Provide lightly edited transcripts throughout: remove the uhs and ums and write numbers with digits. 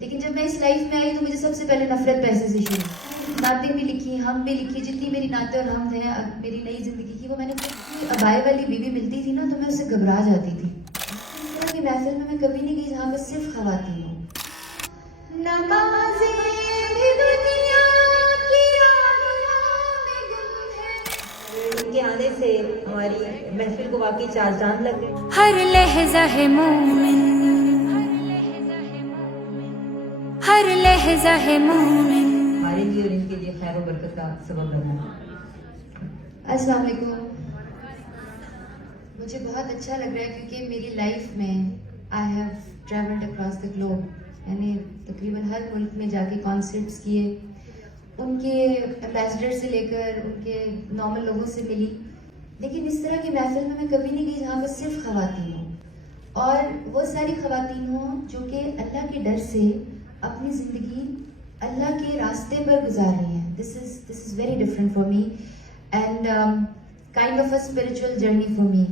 لیکن جب میں اس لائف میں آئی تو مجھے سب سے پہلے نفرت پیسے سے شروع. نعتیں بھی لکھی, ہم بھی لکھی, جتنی میری نعتیں اور حمد ہیں میری نئی زندگی کی, وہ میں نے ابائے والی بیوی ملتی تھی نا تو میں اس سے گھبرا جاتی تھی. اس طرح کی محفل میں کبھی نہیں گئی جہاں بس صرف خواتین ہوں. نمازیں بھی دنیا کی آگوں میں گم ہے. ان کے آنے سے ہماری محفل کو واقعی چار چاند لگ گئے. ہر لحظہ ہے مومن, ہر لحظہ ہے مومن. ہمارے لیے اور ان کے لیے خیر و برکت کا سبب بنا. السلام علیکم. مجھے بہت اچھا لگ رہا ہے کیونکہ میری لائف میں I have travelled across the globe, یعنی تقریباً ہر ملک میں جا کے کانسرٹس کیے, ان کے امبیسڈر سے لے کر ان کے نارمل لوگوں سے ملی. لیکن اس طرح کی محفل میں کبھی نہیں گئی جہاں بس صرف خواتین ہوں, اور وہ ساری خواتین ہوں جو کہ اللہ کے ڈر سے اپنی زندگی اللہ کے راستے پر گزار رہی ہیں. This is very different for me and kind of a spiritual journey for me.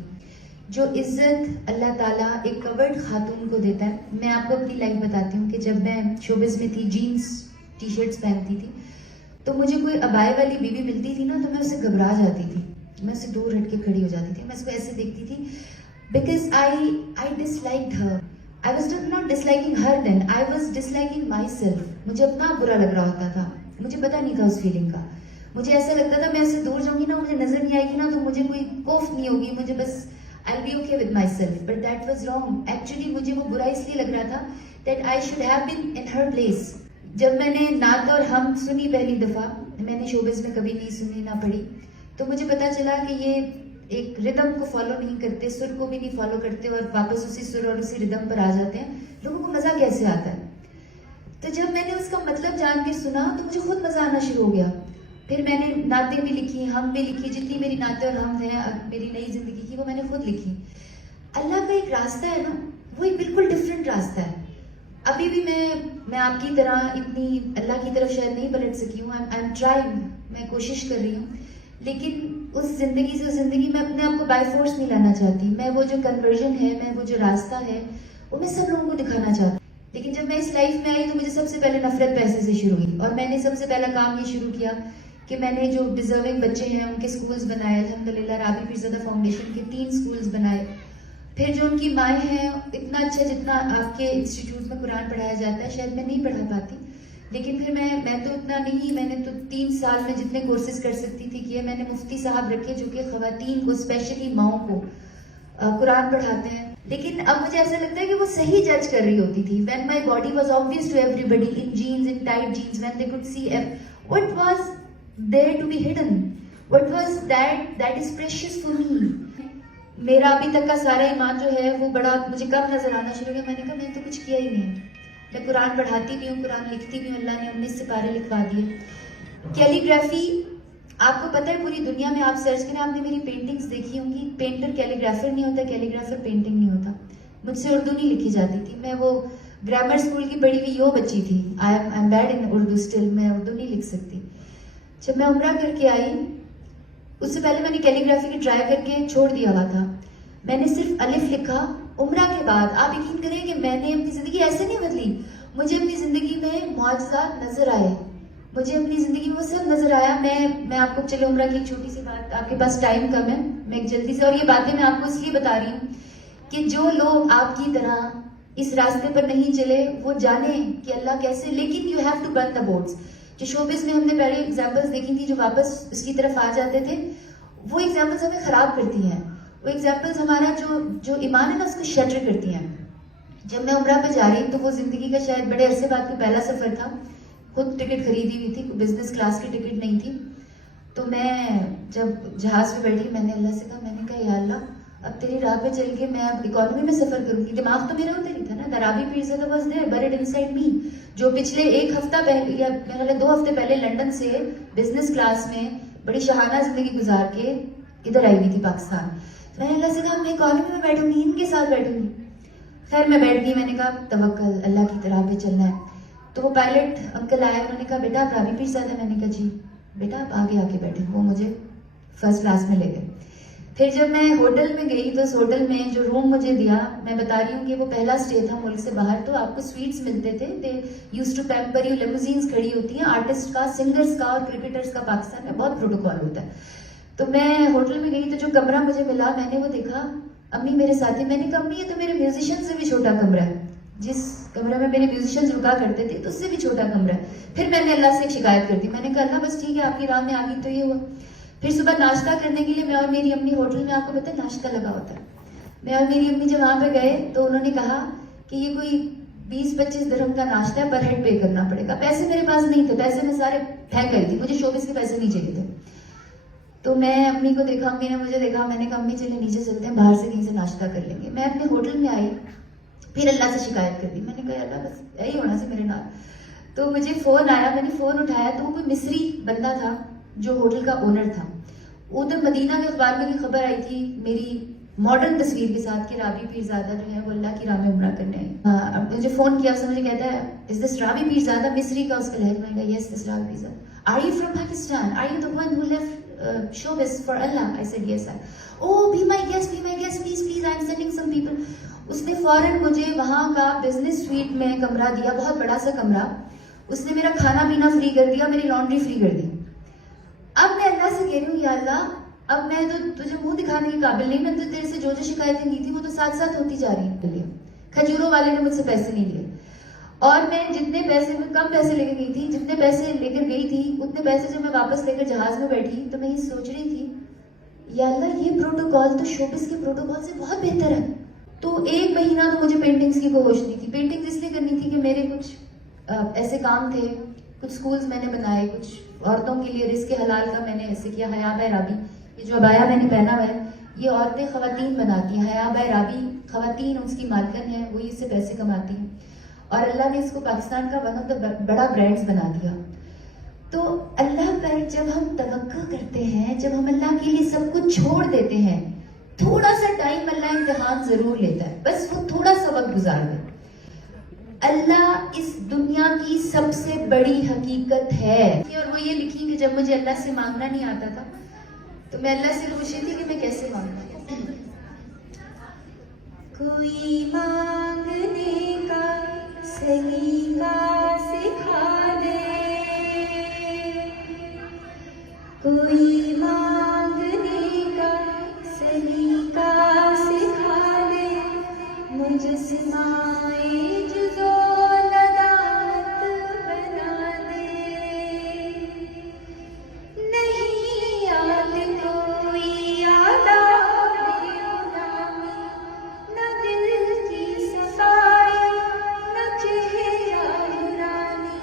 جو عزت اللہ تعالیٰ ایک کورڈ خاتون کو دیتا ہے. میں آپ کو اپنی لائف بتاتی ہوں کہ جب میں شوبز میں تھی, جینس ٹی شرٹس پہنتی تھی, تو مجھے کوئی ابائے والی بیوی ملتی تھی نا تو میں اس سے گھبرا جاتی تھی, میں اس سے دور ہٹ کے کھڑی ہو جاتی تھی. میں اس کو ایسے دیکھتی تھی because I disliked her. I was not disliking her then, I was disliking myself. مجھے اپنا برا لگ رہا ہوتا تھا, مجھے پتا نہیں تھا اس فیلنگ کا. مجھے ایسا لگتا تھا میں اس سے دور جاؤں گی نا, مجھے نظر نہیں آئے گی نا, تو مجھے کوئی کوفت نہیں ہوگی, مجھے بس I'll be okay with myself. But that was wrong. Actually مجھے وہ برا اس لیے لگ رہا تھا that I should have been in her place. جب میں نے نعت اور حمد سنی پہلی دفعہ, میں نے شوبز میں کبھی نہیں سنی نہ پڑھی, تو مجھے پتا چلا کہ یہ ایک ردم کو فالو نہیں کرتے, سر کو بھی نہیں فالو کرتے, اور واپس اسی سر اور اسی ردم پر آ جاتے ہیں. لوگوں کو مزہ کیسے آتا ہے؟ تو جب میں نے اس کا مطلب جان کے سنا تو مجھے خود مزہ آنا شروع ہو گیا. پھر میں نے نعتیں بھی لکھی, ہم بھی لکھی, جتنی میری نعتیں اور حمد ہیں میری نئی زندگی کی, وہ میں نے خود لکھی. اللہ کا ایک راستہ ہے نا, وہ ایک بالکل ڈفرینٹ راستہ ہے. ابھی بھی میں آپ کی طرح اتنی اللہ کی طرف شاید نہیں پلٹ سکی ہوں. آئی ایم ٹرائنگ, میں کوشش کر رہی ہوں, لیکن اس زندگی سے اس زندگی میں اپنے آپ کو بائی فورس نہیں لانا چاہتی. میں وہ جو کنورژن ہے, میں وہ جو راستہ ہے, وہ میں سب لوگوں کو دکھانا چاہتی ہوں. لیکن جب میں اس لائف میں آئی تو مجھے سب سے پہلے نفرت پیسے سے شروع ہوئی, اور میں نے سب سے پہلا کام یہ شروع کیا کہ میں نے جو ڈیزرونگ بچے ہیں ان کے سکولز بنائے. الحمدللہ رابی پیرزادہ فاؤنڈیشن کے 3 سکولز بنائے. پھر جو ان کی مائیں ہیں, اتنا اچھا جتنا آپ کے انسٹیٹیوٹ میں قرآن پڑھایا جاتا ہے شاید میں نہیں پڑھا پاتی, لیکن پھر میں تو اتنا نہیں, میں نے تو 3 سال میں جتنے کورسز کر سکتی تھی کیے. میں نے مفتی صاحب رکھے جو کہ خواتین کو, اسپیشلی ماؤں کو قرآن پڑھاتے ہیں. لیکن اب مجھے ایسا لگتا ہے کہ وہ صحیح جج کر رہی ہوتی تھی. when my body was obvious to everybody in jeans, in tight jeans, when they could see what was there to be hidden, what was that is precious for me. میرا ابھی تک کا سارا ایمان جو ہے وہ بڑا مجھے کم نظر آنا شروع ہو گیا. میں نے کہا میں تو کچھ کیا ہی نہیں. میں قرآن پڑھاتی بھی ہوں, قرآن لکھتی بھی ہوں, اللہ نے 19 سپارے لکھوا دیے. کیلی گرافی آپ کو پتہ ہے پوری دنیا میں آپ سرچ کریں, آپ نے میری پینٹنگز دیکھی ہوں گی. پینٹر کیلی گرافر نہیں ہوتا, کیلی گرافر پینٹنگ نہیں ہوتا. مجھ سے اردو نہیں لکھی جاتی تھی. میں وہ گرامر اسکول کی پڑھی ہوئی بچی تھی. I am bad in Urdu still, میں اردو نہیں لکھ سکتی. جب میں عمرہ کر کے آئی, اس سے پہلے میں نے کیلی گرافی کی ٹرائی کر کے چھوڑ دیا ہوا تھا. میں نے صرف الف لکھا. عمرہ کے بعد آپ یقین کریں کہ میں نے اپنی زندگی ایسے نہیں بدلی. مجھے اپنی زندگی میں معجزات نظر آئے, مجھے اپنی زندگی میں وہ سب نظر آیا. میں آپ کو چلے عمرہ کی ایک چھوٹی سی بات, آپ کے پاس ٹائم کم ہے, میں ایک جلدی سے, اور یہ باتیں میں آپ کو اس لیے بتا رہی ہوں کہ جو لوگ آپ کی طرح اس راستے پر نہیں چلے وہ جانیں کہ اللہ کیسے. لیکن you have to burn the boards. جو شوبز میں ہم نے پہلے ایگزامپلس دیکھی تھی جو واپس اس کی طرف آ جاتے تھے, وہ ایگزامپلس ہمیں خراب کرتی ہیں. وہ ایگزامپلس ہمارا جو ایمان ہے نا اس کو شٹر کرتی ہیں. جب میں عمرہ پہ جا رہی تو وہ زندگی کا شاید بڑے عرصے بعد کا پہلا سفر تھا. خود ٹکٹ خریدی ہوئی تھی, بزنس کلاس کی ٹکٹ نہیں تھی. تو میں جب جہاز پہ بیٹھی, میں نے اللہ سے کہا, میں نے کہا یا اللہ اب تیری راہ پہ چل کے میں اب اکانومی میں سفر کروں گی. دماغ تو میرا ادھر ہی تھا نا, Rabi Pirzada was there bred inside me, جو پچھلے 1 ہفتہ پہلے یا میرا 2 ہفتے پہلے لنڈن سے بزنس کلاس میں بڑی شہانہ زندگی گزار کے ادھر آئی ہوئی تھی پاکستان. میں نے اللہ سے کہا میں اکانومی میں بیٹھوں گی, ان کے ساتھ بیٹھوں گی. خیر میں بیٹھ گئی. میں نے کہا توکل اللہ کی طرح پہ چلنا ہے. تو وہ پائلٹ انکل آئے, انہوں نے کہا بیٹا آپ رابی پیرزادہ. میں نے کہا جی. بیٹا آپ آگے آ کے بیٹھے. وہ مجھے فرسٹ کلاس میں لے گئے. پھر جب میں ہوٹل میں گئی تو اس ہوٹل میں جو روم مجھے دیا، میں بتا رہی ہوں کہ وہ پہلا اسٹے تھا ملک سے باہر، تو آپ کو سویٹس ملتے تھے، they use to pamper you, لیموزینس کھڑی ہوتی ہیں آرٹسٹ کا، سنگرز کا اور کرکٹرز کا، پاکستان میں بہت پروٹوکول ہوتا ہے. تو میں ہوٹل میں گئی تو جو کمرہ مجھے ملا میں نے وہ دیکھا، امی میرے ساتھ ہی، میں نے کہا امی یہ تو میرے میوزیشین سے بھی چھوٹا کمرہ ہے، جس کمرے میں میرے میوزیشینز رکا کرتے تھے تو اس سے بھی چھوٹا کمرہ ہے. پھر میں نے اللہ سے ایک شکایت کر دی، میں نے کہا اللہ بس ٹھیک ہے آپ کی راہ میں آ گئی تو یہ ہوا. پھر صبح ناشتہ کرنے کے لیے میں اور میری امی ہوٹل میں، آپ کو پتہ ہے ناشتہ لگا ہوتا ہے، میں اور میری امی جب وہاں پہ گئے تو انہوں نے کہا کہ یہ کوئی 20-25 درہم کا ناشتہ ہے، پر ہیڈ پے کرنا پڑے گا. پیسے میرے پاس نہیں تھے، پیسے میں سارے پھینک گئی تھی، مجھے شوبز کے پیسے نہیں چاہیے تھے. تو میں امی کو دیکھا، امی نے مجھے دیکھا، میں نے کہا امی چلے نیچے چلتے ہیں، باہر سے کہیں سے ناشتہ کر لیں گے. میں اپنے ہوٹل میں آئی، پھر اللہ سے شکایت کر دی، میں نے کہا اللہ بس یہی ہونا سے میرے نال. تو مجھے فون آیا، میں نے فون اٹھایا تو وہ کوئی مصری بندہ تھا جو ہوٹل کا اونر تھا. ادھر مدینہ کے اخبار میں بھی خبر آئی تھی میری ماڈرن تصویر کے ساتھ کہ رابی پیرزادہ جو ہے وہ اللہ کی راہ میں عمرہ کرنے آئی. مجھے فون کیا، اس نے مجھے کہتا ہے از دس رابی پیرزادہ، مصری کا اس کا لہجہ. میں نے کہا یس دس رابی Pirzada. Are you from Pakistan? Are you the one who left showbiz for Allah? I said yes sir. Oh be my guest please I'm sending some people. اس نے فوراً مجھے وہاں کا بزنس سویٹ میں کمرہ دیا، بہت بڑا سا کمرہ. اس نے میرا کھانا پینا فری کر دیا، میری لانڈری فری کر دی. اب میں اللہ سے کہہ رہی ہوں یا اللہ اب میں تو تجھے منہ دکھانے کے قابل نہیں، میں تو تیرے سے جو شکایتیں کی تھی وہ تو ساتھ ساتھ ہوتی جا رہی ہیں. کھجوروں والے نے مجھ سے پیسے نہیں لیے، اور میں جتنے پیسے، میں کم پیسے لے کے گئی تھی، جتنے پیسے لے کر گئی تھی اتنے پیسے جب میں واپس لے کر جہاز میں بیٹھی تو میں یہ سوچ رہی تھی یا اللہ یہ پروٹوکول تو شوبز کے پروٹوکول سے بہت بہتر ہے. تو 1 مہینہ تو مجھے پینٹنگز کی ہوش نہیں تھی. پینٹنگز اس لیے کرنی تھی کہ میرے کچھ ایسے کام تھے، کچھ سکولز میں نے بنائے، کچھ عورتوں کے لیے رزق حلال کا میں نے ایسے کیا. حیا بہ رابی، یہ جو ابایا میں نے پہنا ہوا ہے یہ عورتیں خواتین بناتی ہیں. حیا بہ رابی خواتین اس کی مالکن ہیں، وہی اس سے پیسے کماتی ہیں، اور اللہ نے اس کو پاکستان کا ون آف دا بڑا برانڈز بنا دیا. تو اللہ پر جب ہم توقع کرتے ہیں، جب ہم اللہ کے لیے سب کچھ چھوڑ دیتے ہیں، تھوڑا سا ٹائم اللہ امتحان ضرور لیتا ہے، بس وہ تھوڑا سا وقت گزار دے. اللہ اس دنیا کی سب سے بڑی حقیقت ہے. اور وہ یہ لکھی کہ جب مجھے اللہ سے مانگنا نہیں آتا تھا تو میں اللہ سے پوچھی تھی کہ میں کیسے مانگوں. کوئی مانگنے کا سلیقہ سکھا دے، کوئی مانگنے کا سلیقہ سکھا دے، مجسمائے جزو ندامت بنا دے. نہیں یاد کوئی آداب غلامی، نہ دل کی صفائی نہ چہرہ نورانی.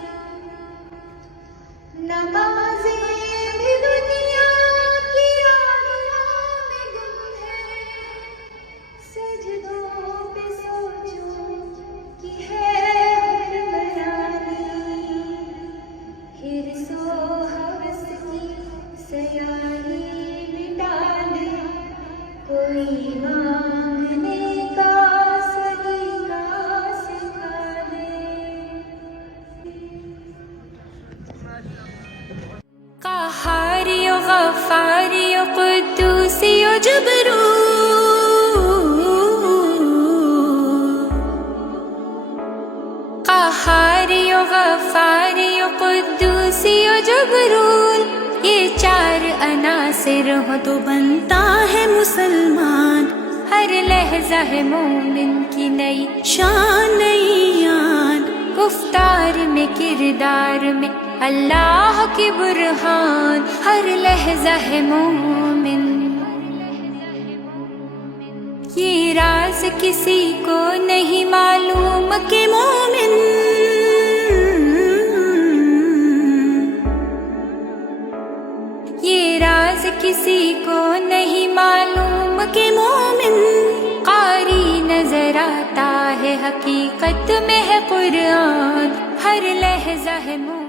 نمازیں بھی دنیا کی آنکھوں میں گم ہے، سجدوں پہ سوچوں کہ ہے حکمرانی. حرص و ہوس کی سیاہی مٹا دے، کوئی مانگنے کا سلیقہ سکھا دے. قہاری و غفاری و قدوسی و جبروت، قہاری و غفاری و قدوسی و جبروت، یہ 4 عناصر ہو تو بنتا ہے مسلمان. ہر لحظہ ہے مومن کی نئی شان نئی آن، گفتار میں کردار میں اللہ کی برہان. ہر لحظہ ہے مومن، یہ راز کسی کو نہیں معلوم کہ مومن، یہ راز کسی کو نہیں معلوم کہ مومن. قاری نظر آتا ہے حقیقت میں ہے قرآن، ہر لحظہ ہے مومن.